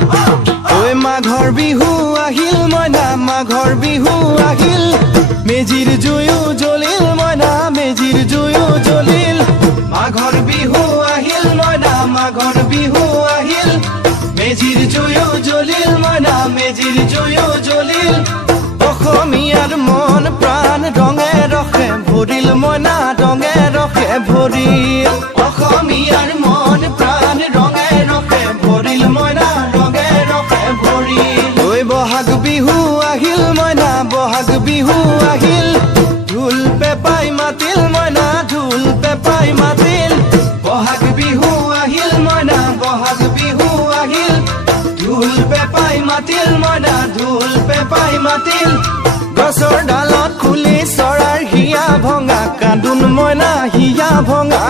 ঐ মাঘৰ বিহু আহিল মইনা মাঘৰ বিহু আহিল মেজিৰ জুয়ো জ্বলিল মইনা মেজিৰ জুয়ো জ্বলিল মাঘৰ বিহু আহিল মইনা মাঘৰ বিহু আহিল মেজিৰ জুয়ো জ্বলিল মইনা মেজিৰ জুয়ো জ্বলিল অসমীয়াৰ মন প্ৰাণ ৰঙে ৰখে ভৰিল মইনা ৰঙে ৰখে ভৰিল অসমীয়াৰ মন প্ৰাণ ৰঙে ৰখে ভৰিল মইনা ৰঙে ৰখে ভৰিল ঐ বহাগ বিহু আহিল মইনা বহাগ বিহু আহিল ঢোল পেপাই মাতিল মইনা ঢোল পেপাই মাতিল বহাগ বিহু আহিল মইনা বহাগ বিহু আহিল ঢোল পেপাই মাতিল মইনা ঢোল পেপাই মাতিল গছৰ ডালত খুলি চৰাৰ হিয়া ভঙা কান্দোন মইনা হিয়া ভঙা